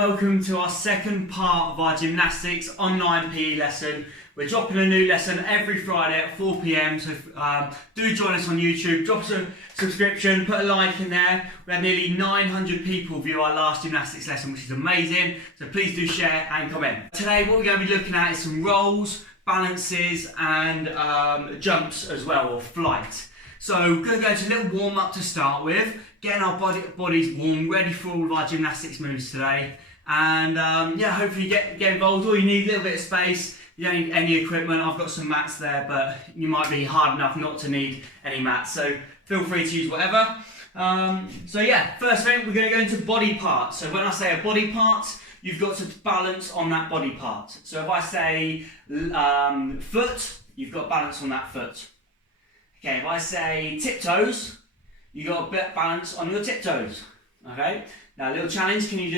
welcome to our second part of our gymnastics online PE lesson. We're dropping a new lesson every Friday at 4 p.m, so do join us on YouTube, drop a subscription, put a like in there. We had nearly 900 people view our last gymnastics lesson, which is amazing, so please do share and comment. Today what we're going to be looking at is some rolls, balances and jumps as well, or flight. So we're going to go to a little warm up to start with, getting our bodies warm, ready for all of our gymnastics moves today. And yeah, hopefully get involved. All you need a little bit of space. You don't need any equipment. I've got some mats there, but you might be hard enough not to need any mats. So feel free to use whatever. So yeah, first thing, we're going to go into body parts. So when I say a body part, you've got to balance on that body part. So if I say foot, you've got balance on that foot. Okay, if I say tiptoes, you got a bit balance on your tiptoes. Okay. Now, a little challenge: can you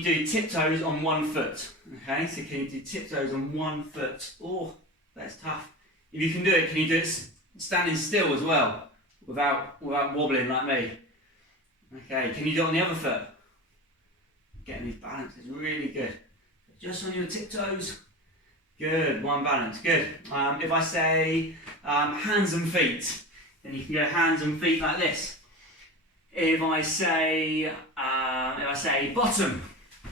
do tiptoes on one foot? Okay, so can you do tiptoes on one foot? Oh, that's tough. If you can do it, can you do it standing still as well, without wobbling like me? Okay, can you do it on the other foot? Getting this balance is really good. Just on your tiptoes. Good, one balance, good. If I say hands and feet, then you can go hands and feet like this. If I say bottom,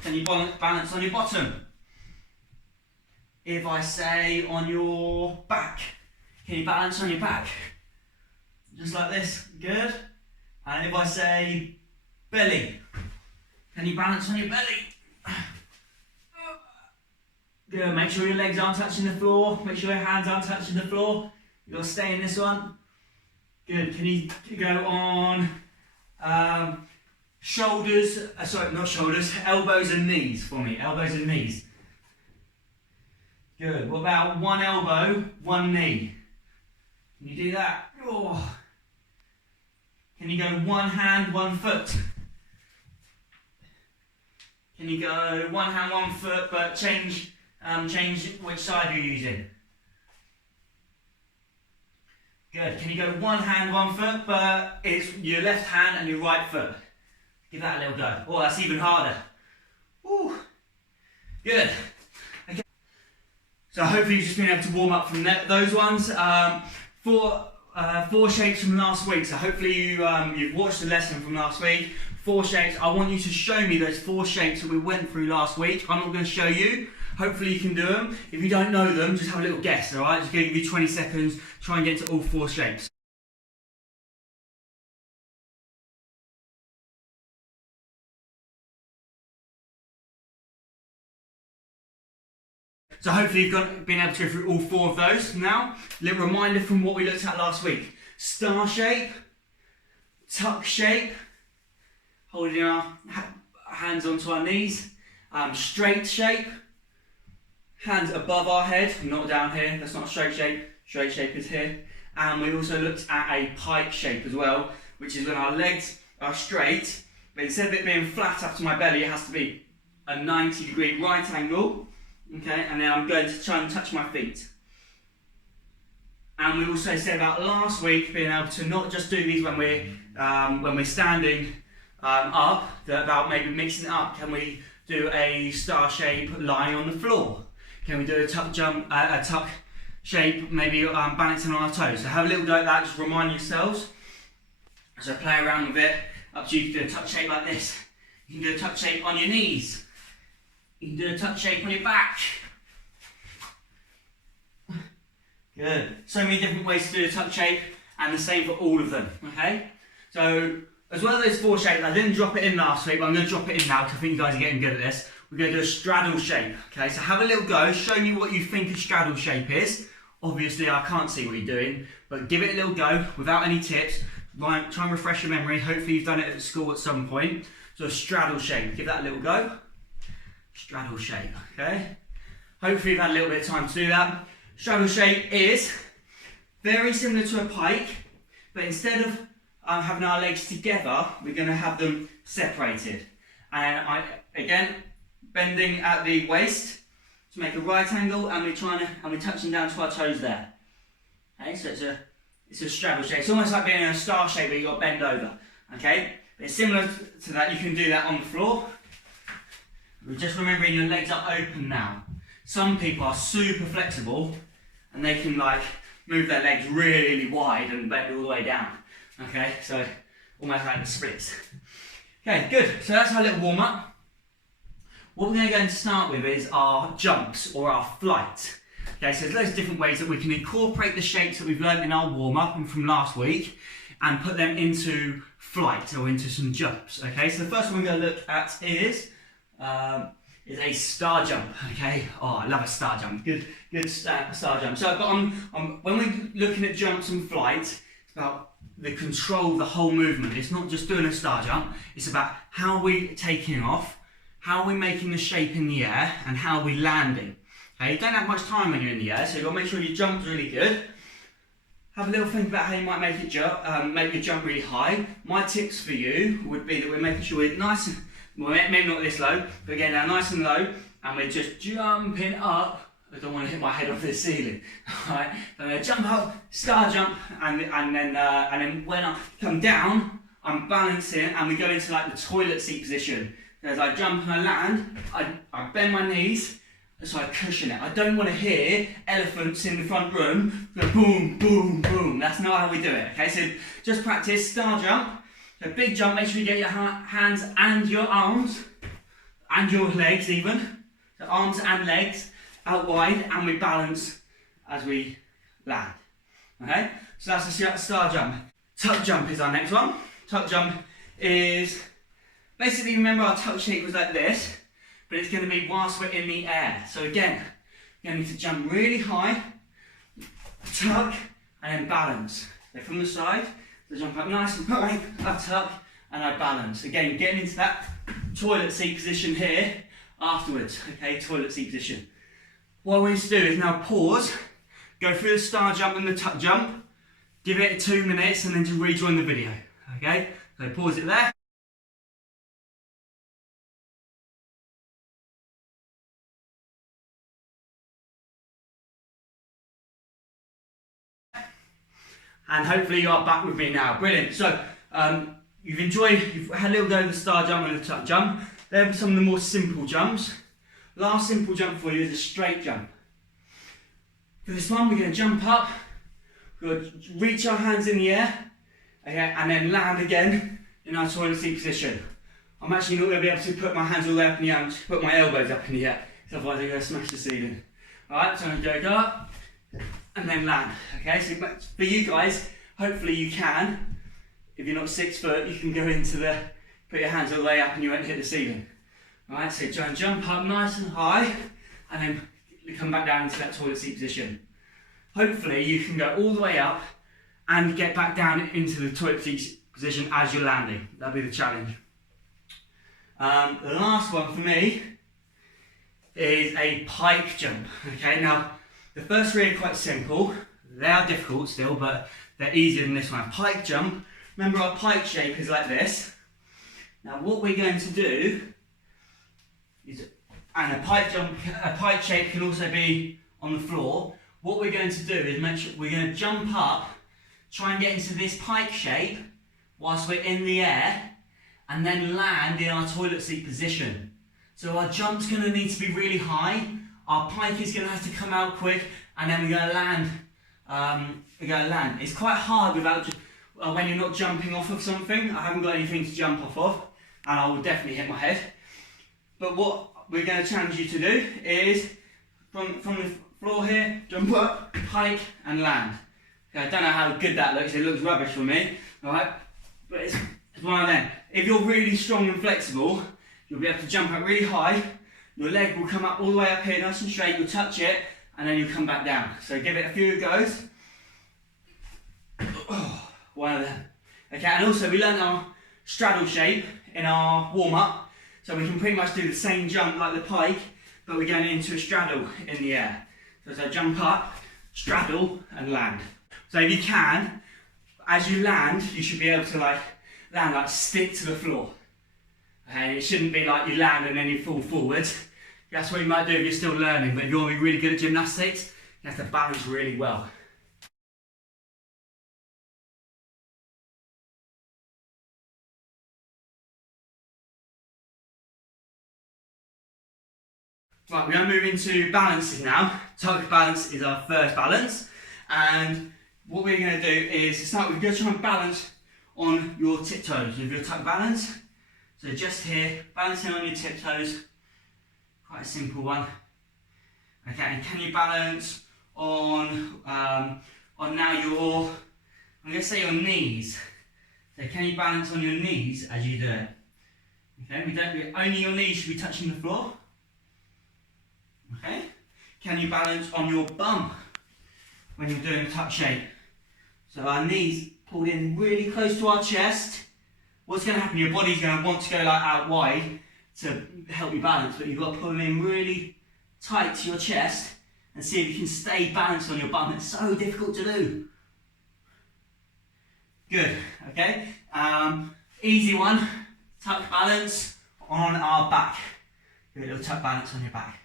can you balance on your bottom? If I say on your back, can you balance on your back? Just like this, good. And if I say belly, can you balance on your belly? Good, make sure your legs aren't touching the floor, make sure your hands aren't touching the floor. You've got to stay in this one. Good, can you go on shoulders, sorry, not shoulders, elbows and knees for me, elbows and knees. Good, what about one elbow, one knee? Can you do that? Oh. Can you go one hand, one foot? Can you go one hand, one foot, but change which side you're using? Good. Can you go one hand, one foot, but it's your left hand and your right foot? Give that a little go. Oh, that's even harder. Woo. Good. Okay. So hopefully you've just been able to warm up from those ones. Four shapes from last week. So hopefully you've watched the lesson from last week. 4 shapes. I want you to show me those 4 shapes that we went through last week. I'm not going to show you. Hopefully you can do them. If you don't know them, just have a little guess, alright? Just going to give you 20 seconds, try and get to all 4 shapes. So hopefully you've been able to go through all 4 of those. Now, a little reminder from what we looked at last week. Star shape, tuck shape, holding our hands onto our knees, straight shape, hands above our head, not down here, that's not a straight shape is here. And we also looked at a pike shape as well, which is when our legs are straight, but instead of it being flat up to my belly, it has to be a 90-degree right angle, okay, and then I'm going to try and touch my feet. And we also said about last week being able to not just do these when we're standing up, about maybe mixing it up. Can we do a star shape lying on the floor? Can we do a tuck jump, a tuck shape, maybe balancing on our toes? So have a little go at that, just remind yourselves. So play around with it. Up to you, you can do a tuck shape like this. You can do a tuck shape on your knees. You can do a tuck shape on your back. Good. So many different ways to do a tuck shape, and the same for all of them, okay? So, as well as those 4 shapes, I didn't drop it in last week, but I'm going to drop it in now because I think you guys are getting good at this. We're going to do a straddle shape, okay? So have a little go, show me what you think a straddle shape is. Obviously I can't see what you're doing, but give it a little go without any tips. Try and refresh your memory. Hopefully you've done it at school at some point. So a straddle shape, give that a little go. Straddle shape, okay? Hopefully you've had a little bit of time to do that. Straddle shape is very similar to a pike, but instead of having our legs together, we're going to have them separated. And again, bending at the waist to make a right angle, and we're touching down to our toes there. Okay, so it's a straddle shape. It's almost like being in a star shape where you've got to bend over. Okay, but it's similar to that. You can do that on the floor. Just remembering your legs are open now. Some people are super flexible and they can like move their legs really wide and bend all the way down. Okay, so almost like the splits. Okay, good. So that's our little warm up. What we're going to start with is our jumps or our flight. Okay, so there's loads of different ways that we can incorporate the shapes that we've learned in our warm up and from last week and put them into flight or into some jumps. Okay, so the first one we're going to look at is a star jump. Okay, oh, I love a star jump. Good star jump. So when we're looking at jumps and flight, it's about the control of the whole movement. It's not just doing a star jump. It's about how we're taking off, how we're making the shape in the air, and how we're landing. Okay, you don't have much time when you're in the air, so you've got to make sure your jump's really good. Have a little think about how you might make your jump really high. My tips for you would be that we're making sure we're nice and, well, maybe not this low, but again now nice and low, and we're just jumping up. I don't want to hit my head off the ceiling. Alright, so I'm going to jump up, star jump, and then when I come down, I'm balancing, and we go into like the toilet seat position. So as I jump and I land, I bend my knees, so I cushion it. I don't want to hear elephants in the front room go boom, boom, boom. That's not how we do it. Okay, so just practice star jump. So big jump, make sure you get your hands and your arms, and your legs even. So arms and legs out wide, and we balance as we land. Okay, so that's the star jump. Tuck jump is our next one. Tuck jump is basically, remember our tuck shape was like this, but it's going to be whilst we're in the air. So again, you're going to need to jump really high, tuck, and then balance. So from the side, so jump up nice and high, up tuck, and I balance. Again, getting into that toilet seat position here afterwards. Okay, toilet seat position. What we need to do is now pause, go through the star jump and the tuck jump, give it 2 minutes, and then to rejoin the video. Okay, so pause it there. And hopefully you are back with me now. Brilliant. So you've had a little go of the star jump and the tuck jump. They're some of the more simple jumps. Last simple jump for you is a straight jump. For this one, we're going to jump up, we're going to reach our hands in the air, okay, and then land again in our toilet seat position. I'm actually not going to be able to put my hands all the way up in the air, I'm just put my elbows up in the air, because otherwise I'm going to smash the ceiling. Alright, so I'm going to go up, and then land. Okay, so for you guys, hopefully you can. If you're not 6 foot, you can go into put your hands all the way up and you won't hit the ceiling. Alright, so try and jump up nice and high, and then come back down into that toilet seat position. Hopefully you can go all the way up and get back down into the toilet seat position as you're landing. That'll be the challenge. The last one for me is a pike jump. Okay, now the first three are quite simple. They are difficult still, but they're easier than this one. A pike jump, remember our pike shape is like this. Now what we're going to do is, and a pike shape can also be on the floor. What we're going to do is make sure we're going to jump up, try and get into this pike shape whilst we're in the air, and then land in our toilet seat position. So our jump's going to need to be really high, our pike is going to have to come out quick, and then we're going to land. It's quite hard without when you're not jumping off of something. I haven't got anything to jump off of, and I will definitely hit my head. But what we're going to challenge you to do is from the floor here, jump up, pike, and land. Okay, I don't know how good that looks. It looks rubbish for me. All right, but it's one of them. If you're really strong and flexible, you'll be able to jump up really high. Your leg will come up all the way up here, nice and straight. You'll touch it, and then you'll come back down. So give it a few goes. Oh, one of them. Okay, and also we learned our straddle shape in our warm-up, so we can pretty much do the same jump like the pike, but we're going into a straddle in the air. So jump up, straddle, and land. So if you can, as you land, you should be able to land stick to the floor. Okay, it shouldn't be like you land and then you fall forward. That's what you might do if you're still learning, but if you want to be really good at gymnastics, you have to balance really well. Right, we're going to move into balances now. Tuck balance is our first balance, and what we're going to do is to start with, you're going to try and balance on your tiptoes with your tuck balance. So just here, balancing on your tiptoes, quite a simple one. Okay, and can you balance on now your, I'm going to say your knees. So can you balance on your knees as you do it? Okay, only your knees should be touching the floor. Okay, can you balance on your bum when you're doing a tuck shape? So our knees pulled in really close to our chest. What's going to happen? Your body's going to want to go like out wide to help you balance, but you've got to pull them in really tight to your chest and see if you can stay balanced on your bum. It's so difficult to do. Good, okay. Easy one, tuck balance on our back. Give it a little tuck balance on your back.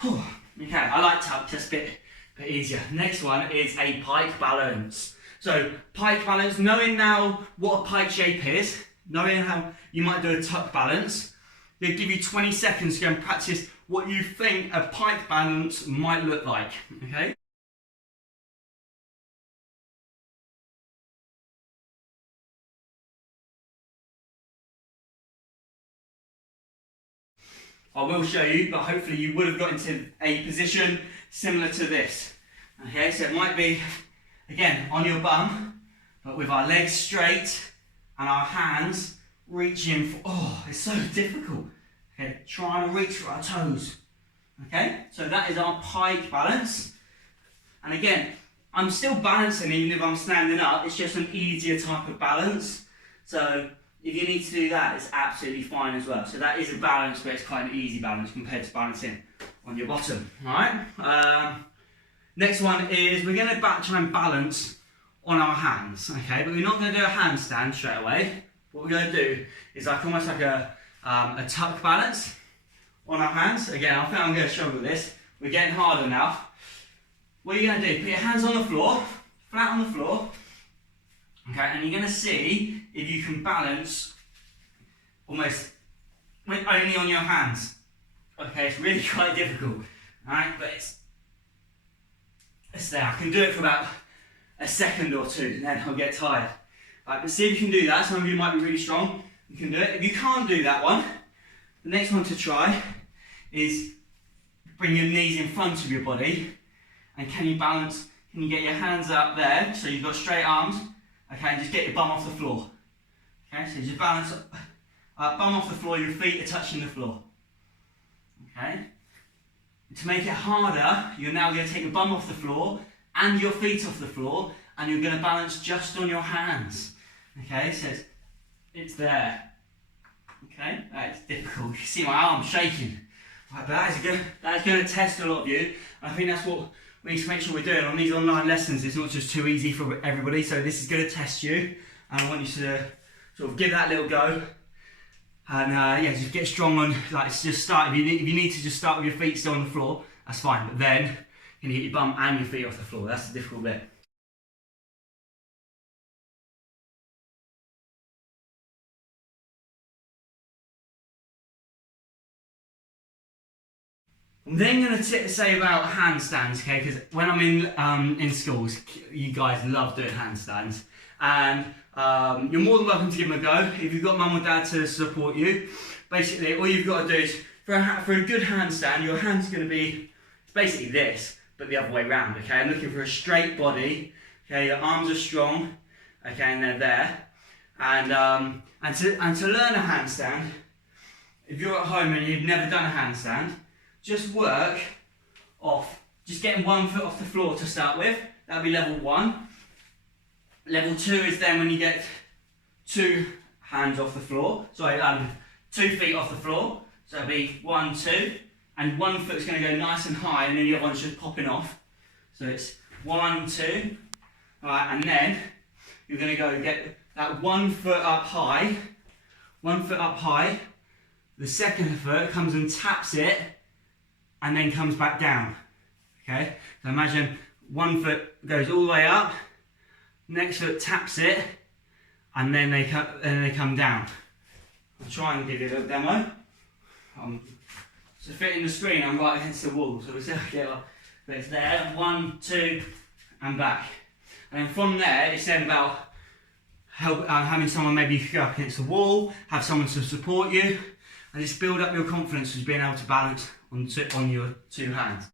Whew. Okay, I like tuck, just a bit easier. Next one is a pike balance. So pike balance, knowing now what a pike shape is, knowing how you might do a tuck balance, they give you 20 seconds to go and practice what you think a pike balance might look like, okay? I will show you, but hopefully you would have got into a position similar to this. Okay, so it might be, again, on your bum, but with our legs straight and our hands reaching for, oh, it's so difficult. Okay, trying to reach for our toes. Okay, so that is our pike balance. And again, I'm still balancing even if I'm standing up, it's just an easier type of balance. So if you need to do that, it's absolutely fine as well. So that is a balance, but it's quite an easy balance compared to balancing on your bottom. All right. Next one is we're going to try and balance on our hands. Okay, but we're not going to do a handstand straight away. What we're going to do is almost like a tuck balance on our hands. Again, I think I'm going to struggle with this. We're getting harder now. What you're going to do, put your hands on the floor, flat on the floor. Okay, and you're going to see if you can balance almost with only on your hands. Okay, it's really quite difficult, alright, but it's there. I can do it for about a second or two, and then I'll get tired. Right, but see if you can do that. Some of you might be really strong. You can do it. If you can't do that one, the next one to try is bring your knees in front of your body, and can you balance? Can you get your hands up there so you've got straight arms? Okay, and just get your bum off the floor. Okay, so just balance bum off the floor, your feet are touching the floor. Okay, to make it harder, you're now going to take your bum off the floor and your feet off the floor, and you're going to balance just on your hands. Okay, so it's there. Okay, that's difficult. You see my arm shaking. Right, but that is going to test a lot of you. And I think that's what we need to make sure we're doing on these online lessons. It's not just too easy for everybody, so this is going to test you, and I want you to sort of give that a little go, and yeah, just get strong on, like, just start. If you need to just start with your feet still on the floor, that's fine, but then you need to get your bum and your feet off the floor. That's the difficult bit. I'm then going to say about handstands, okay? Because when I'm in schools, you guys love doing handstands, and you're more than welcome to give them a go. If you've got mum or dad to support you, basically all you've got to do is for a good handstand, your hand's going to be, it's basically this, but the other way around. Okay, I'm looking for a straight body. Okay, your arms are strong. Okay, and they're there. And to learn a handstand, if you're at home and you've never done a handstand, just work off, just getting one foot off the floor to start with. That'll be level 1. Level 2 is then when you get 2 hands off the floor. Sorry, 2 feet off the floor. So it'll be 1, 2, and one foot's going to go nice and high, and then the other one's just popping off. So it's 1, 2, right, and then you're going to go get that 1 foot up high. 1 foot up high. The second foot comes and taps it, and then comes back down. Okay, so imagine 1 foot goes all the way up, next foot taps it, and then they come down. I'll try and give you a little demo. So fitting the screen, I'm right against the wall. So we say, okay, well, but it's there, 1, 2, and back. And then from there, it's then about having someone maybe go up against the wall, have someone to support you, and just build up your confidence with being able to balance on your 2 hands.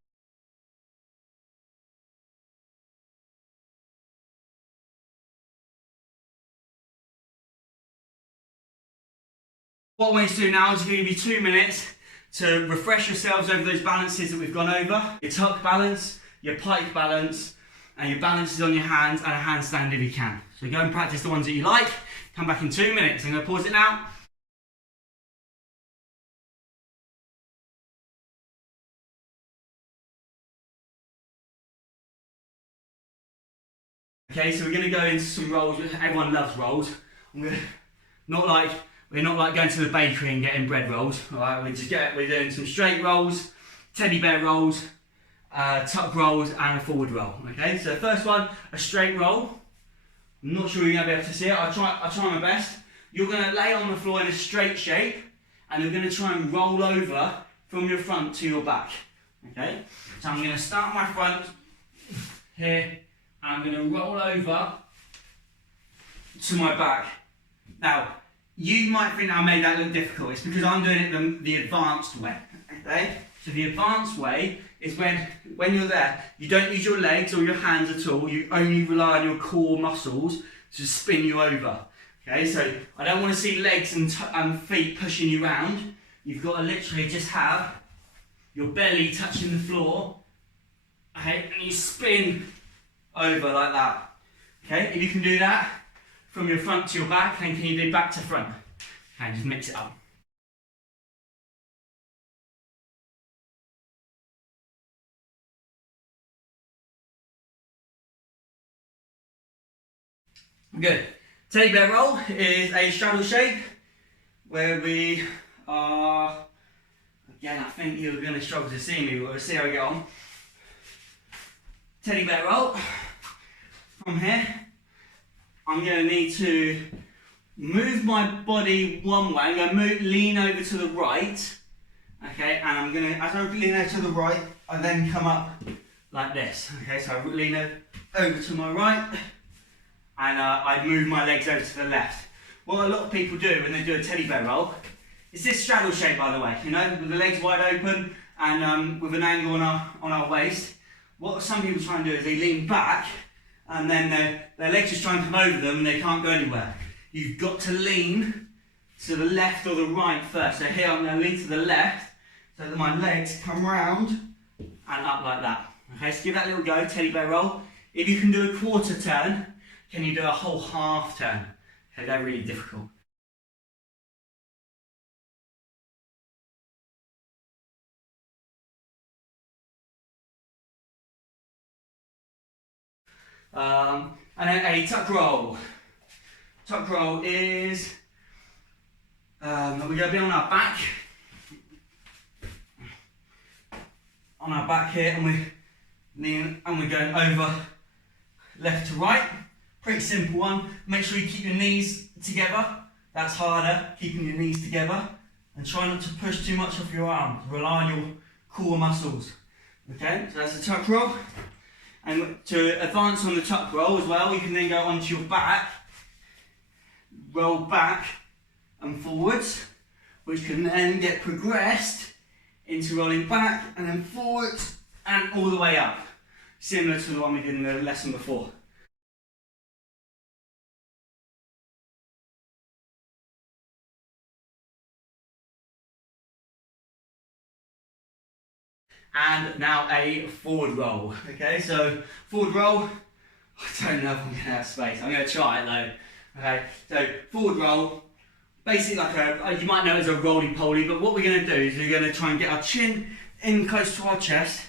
What I want you to do now is give you 2 minutes to refresh yourselves over those balances that we've gone over. Your tuck balance, your pike balance, and your balances on your hands, and a handstand if you can. So go and practice the ones that you like. Come back in 2 minutes. I'm going to pause it now. Okay, so we're going to go into some rolls. Everyone loves rolls. We're not like going to the bakery and getting bread rolls. All right, we're doing some straight rolls, teddy bear rolls, tuck rolls, and a forward roll. Okay, so the first one, a straight roll. I'm not sure you're going to be able to see it. I'll try my best. You're going to lay on the floor in a straight shape, and you're going to try and roll over from your front to your back. Okay, so I'm going to start my front here, and I'm going to roll over to my back. Now, you might think I made that look difficult. It's because I'm doing it the advanced way. Okay, so the advanced way is when you're there, you don't use your legs or your hands at all. You only rely on your core muscles to spin you over. Okay, so I don't want to see legs and feet pushing you around. You've got to literally just have your belly touching the floor. Okay, and you spin over like that. Okay, if you can do that from your front to your back, then can you do back to front? Okay, just mix it up. Good. Teddy bear roll is a straddle shape where we are, again, I think you're going to struggle to see me, but we'll see how we get on. Teddy bear roll. From here, I'm going to need to move my body one way. I'm going to lean over to the right. Okay, and I'm going to, as I lean over to the right, I then come up like this. Okay, so I lean over to my right, and I move my legs over to the left. What a lot of people do when they do a teddy bear roll is this straddle shape, by the way, you know, with the legs wide open and with an angle on our waist. What some people try and do is they lean back, and then their legs just try and come over them and they can't go anywhere. You've got to lean to the left or the right first. So here I'm going to lean to the left so that my legs come round and up like that. Okay, so give that a little go, teddy bear roll. If you can do a quarter turn, can you do a whole half turn? Okay, they're really difficult. And then a tuck roll. Tuck roll is, we're going to be on our back. On our back here, and we're going over left to right. Pretty simple one. Make sure you keep your knees together. That's harder, keeping your knees together. And try not to push too much off your arms. Rely on your core muscles. Okay, so that's the tuck roll. And to advance on the tuck roll as well, you can then go onto your back, roll back and forwards, which can then get progressed into rolling back and then forwards and all the way up, similar to the one we did in the lesson before. And now a forward roll. Okay, so forward roll, I don't know if I'm going to have space. I'm going to try it though. Okay, so forward roll, basically like you might know it as a roly-poly, but what we're going to do is we're going to try and get our chin in close to our chest,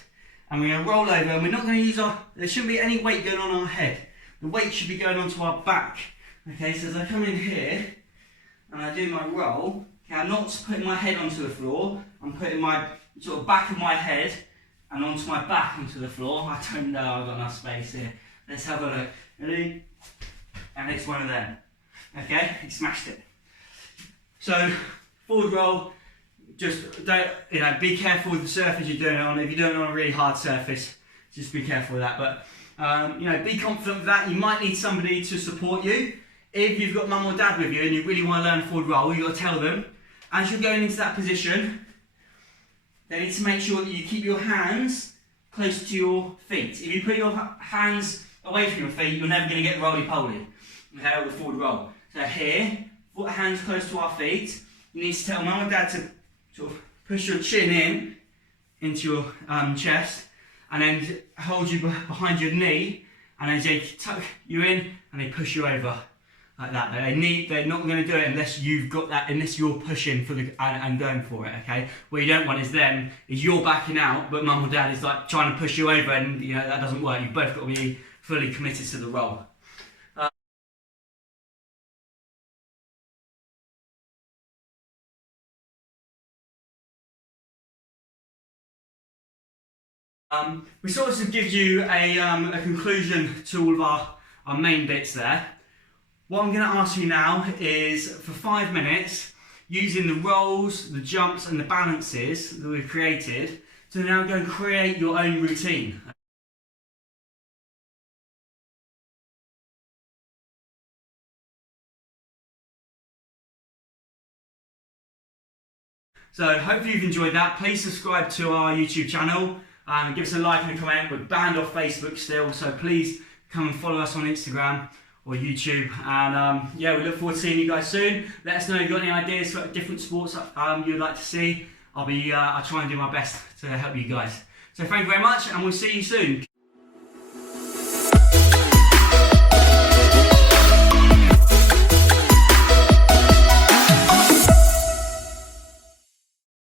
and we're going to roll over, and we're not going to use there shouldn't be any weight going on our head. The weight should be going onto our back. Okay, so as I come in here, and I do my roll, okay, I'm not putting my head onto the floor, I'm putting my sort of back of my head and onto my back onto the floor. I don't know, I've got enough space here. Let's have a look. Ready? And it's one of them. Okay, he smashed it. So, forward roll, just don't, be careful with the surface you're doing it on. If you're doing it on a really hard surface, just be careful with that. But be confident with that. You might need somebody to support you. If you've got mum or dad with you and you really want to learn a forward roll, you've got to tell them, as you're going into that position, they need to make sure that you keep your hands close to your feet. If you put your hands away from your feet, you're never going to get the roly-poly, okay, or the forward roll. So here, put hands close to our feet. You need to tell mum or dad to sort of push your chin into your chest, and then hold you behind your knee, and then they tuck you in and they push you over like that. They're not going to do it unless you've got that, unless you're pushing for and going for it. Okay. What you don't want is you're backing out, but mum or dad is like trying to push you over, and that doesn't work. You've both got to be fully committed to the roll. We sort of give you a conclusion to all of our main bits there. What I'm going to ask you now is, for 5 minutes, using the rolls, the jumps and the balances that we've created, to now go and create your own routine. So hopefully you've enjoyed that. Please subscribe to our YouTube channel. Give us a like and a comment. We're banned off Facebook still, so please come and follow us on Instagram or YouTube. And yeah, we look forward to seeing you guys soon. Let us know if you've got any ideas for different sports you'd like to see. I'll try and do my best to help you guys. So thank you very much, and we'll see you soon.